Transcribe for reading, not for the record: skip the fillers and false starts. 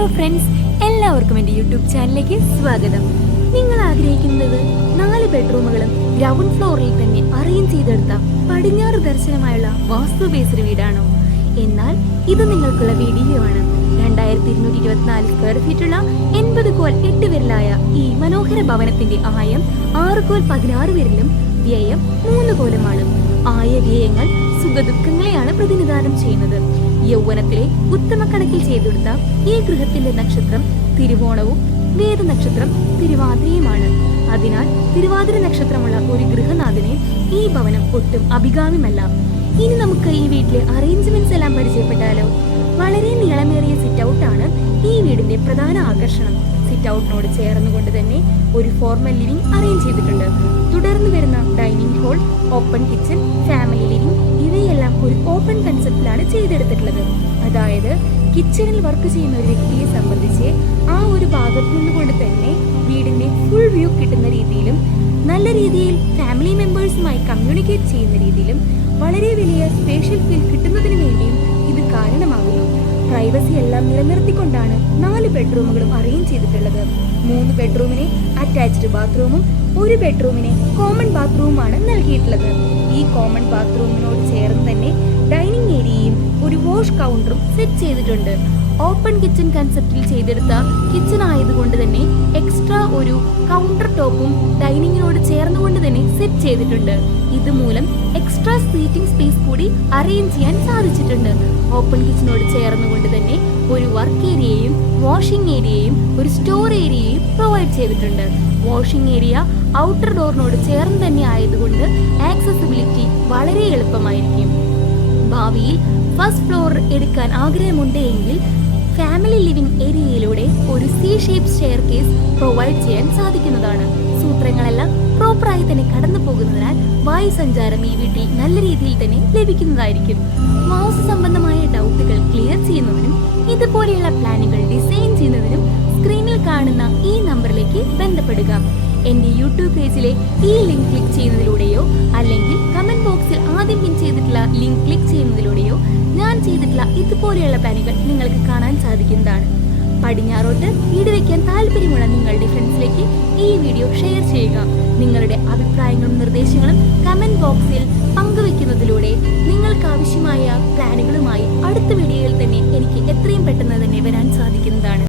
Hello friends, എല്ലാവർക്കും എൻ്റെ YouTube ചാനലിലേക്ക് സ്വാഗതം. നിങ്ങൾ ആഗ്രഹിക്കുന്നത് 4 ബെഡ്റൂമുകളും ഗ്രൗണ്ട് ഫ്ലോറിൽ തന്നെ അറേഞ്ച് ചെയ്തെടുത്ത പടിഞ്ഞാറ് ദർശനമായുള്ള വാസ്തു ബേസ്ഡ് വീടാണോ? എന്നാൽ ഇത് നിങ്ങൾക്കുള്ള വീഡിയോ ആണ്. 2224 സ്ക്വയർ ഫീറ്റുള്ള 80 കോൽ 8 വിരലായ ഈ മനോഹര ഭവനത്തിന്റെ ആയം 6 കോൽ 16 വിരലും വ്യയം 3 കോലുമാണ്. ആയ വ്യയങ്ങൾ സുഖദുഃഖങ്ങളെയാണ് പ്രതിനിധാനം ചെയ്യുന്നത്. യൗവനത്തിലെ ഉത്തമ കണക്കിൽ ചെയ്തെടുത്ത ഈ ഗൃഹത്തിന്റെ നക്ഷത്രം തിരുവോണവും വേദ നക്ഷത്രം തിരുവാതിരയുമാണ്. അതിനാൽ തിരുവാതിര നക്ഷത്രമുള്ള ഒരു ഗൃഹനാഥനെ ഈ ഭവനം ഒട്ടും അഭികാമ്യമല്ല. ഇനി നമുക്ക് ഈ വീട്ടിലെ അറേഞ്ച്മെന്റ്സ് എല്ലാം പരിചയപ്പെട്ടാലോ? വളരെ നീളമേറിയ സിറ്റ് ഔട്ടാണ് ഈ വീടിന്റെ പ്രധാന ആകർഷണം. സിറ്റ് ഔട്ടിനോട് ചേർന്നുകൊണ്ട് തന്നെ ഒരു ഫോർമൽ ലിവിംഗ് അറേഞ്ച് ചെയ്തിട്ടുണ്ട്. തുടർന്ന് വരുന്ന dining hall, open kitchen, family living ഇവയെല്ലാം ഒരു ഓപ്പൺ കൺസെപ്റ്റിലാണ് ചെയ്തെടുത്തിട്ടുള്ളത്. അതായത് കിച്ചണിൽ വർക്ക് ചെയ്യുന്ന ഒരു വ്യക്തിയെ സംബന്ധിച്ച് ആ ഒരു ഭാഗത്ത് നിന്നുകൊണ്ട് തന്നെ വീടിന്റെ ഫുൾ വ്യൂ കിട്ടുന്ന രീതിയിലും നല്ല രീതിയിൽ ഫാമിലി മെമ്പേഴ്സുമായി കമ്മ്യൂണിക്കേറ്റ് ചെയ്യുന്ന രീതിയിലും വളരെ വലിയ സ്പേഷ്യൽ ഫീൽ കിട്ടുന്നതിന് വേണ്ടിയും ഇത് കാരണമാകുന്നു. പ്രൈവസി എല്ലാം നിലനിർത്തിക്കൊണ്ടാണ് 4 ബെഡ്റൂമുകളും അറേഞ്ച് ചെയ്തിട്ടുള്ളത്. 3 ബെഡ്റൂമിന് അറ്റാച്ച്ഡ് ബാത്റൂമും 1 ബെഡ്റൂമിന് കോമൺ ബാത്റൂമുമാണ് നൽകിയിട്ടുള്ളത്. ഈ കോമൺ ബാത്റൂമിനോട് ചേർന്ന് തന്നെ ഡൈനിങ് ഏരിയയും ഒരു വാഷ് കൗണ്ടറും സെറ്റ് ചെയ്തിട്ടുണ്ട്. ഓപ്പൺ കിച്ചൺ കൺസെപ്റ്റിൽ ചെയ്തെടുത്ത കിച്ചൺ ആയതുകൊണ്ട് തന്നെ എക്സ്ട്രാ ഒരു കൗണ്ടർ ടോപ്പും ഡൈനിങ്ങിനോട് ചേർന്നുകൊണ്ട് തന്നെ സെറ്റ് ചെയ്തിട്ടുണ്ട്. ഇതുമൂലം എക്സ്ട്രാ സീറ്റിംഗ് സ്പേസ് കൂടി അറേഞ്ച് ചെയ്യാൻ സാധിച്ചിട്ടുണ്ട്. ഓപ്പൺ കിച്ചണോട് ചേർന്നുകൊണ്ട് തന്നെ ഒരു വർക്ക് ഏരിയയും വാഷിംഗ് ഏരിയയും ഒരു സ്റ്റോർ ഏരിയയും പ്രൊവൈഡ് ചെയ്തിട്ടുണ്ട്. വാഷിംഗ് ഏരിയ ഔട്ടർ ഡോറിനോട് ചേർന്ന് തന്നെ ആയതുകൊണ്ട് ആക്സസിബിലിറ്റി വളരെ എളുപ്പമായിരിക്കും. ഭാവിയിൽ ഫസ്റ്റ് ഫ്ലോർ എടുക്കാൻ ആഗ്രഹമുണ്ട് എങ്കിൽ ഫാമിലി ലിവിംഗ് ഏരിയയിലൂടെ ഒരു C shape stair case provide ചെയ്യാൻ സാധിക്കുന്നതാണ്. സൂത്രങ്ങളെല്ലാം പ്രോപ്പറായി തന്നെ കടന്നു പോകുന്നതിനാൽ വായു സഞ്ചാരം ഈ വീട്ടിൽ നല്ല രീതിയിൽ തന്നെ ലഭിക്കുന്നതായിരിക്കും. വാസ്തു സംബന്ധമായ ഡൗട്ടുകൾ ക്ലിയർ ചെയ്യുന്നതിനും ഇതുപോലെയുള്ള പ്ലാനുകൾ ഡിസൈൻ ചെയ്യുന്നതിനും സ്ക്രീനിൽ കാണുന്ന ഈ നമ്പറിലേക്ക് ബന്ധപ്പെടുക. എൻ്റെ യൂട്യൂബ് പേജിലെ ഈ ലിങ്ക് ക്ലിക്ക് ചെയ്യുന്നതിലൂടെയോ അല്ലെങ്കിൽ കമന്റ് ബോക്സിൽ ആദ്യം പിൻ ചെയ്തിട്ടുള്ള ലിങ്ക് ക്ലിക്ക് ചെയ്യുന്നതിലൂടെയോ ഞാൻ ചെയ്തിട്ടുള്ള ഇതുപോലെയുള്ള പ്ലാനുകൾ നിങ്ങൾക്ക് കാണാൻ സാധിക്കുന്നതാണ്. പടിഞ്ഞാറോട്ട് വീട് വയ്ക്കാൻ താല്പര്യമുള്ള നിങ്ങളുടെ ഫ്രണ്ട്സിലേക്ക് ഈ വീഡിയോ ഷെയർ ചെയ്യുക. നിങ്ങളുടെ അഭിപ്രായങ്ങളും നിർദ്ദേശങ്ങളും കമന്റ് ബോക്സിൽ പങ്കുവെക്കുന്നതിലൂടെ നിങ്ങൾക്ക് ആവശ്യമായ പ്ലാനുകളുമായി അടുത്ത വീഡിയോയിൽ തന്നെ എനിക്ക് എത്രയും പെട്ടെന്ന് തന്നെ വരാൻ സാധിക്കുന്നതാണ്.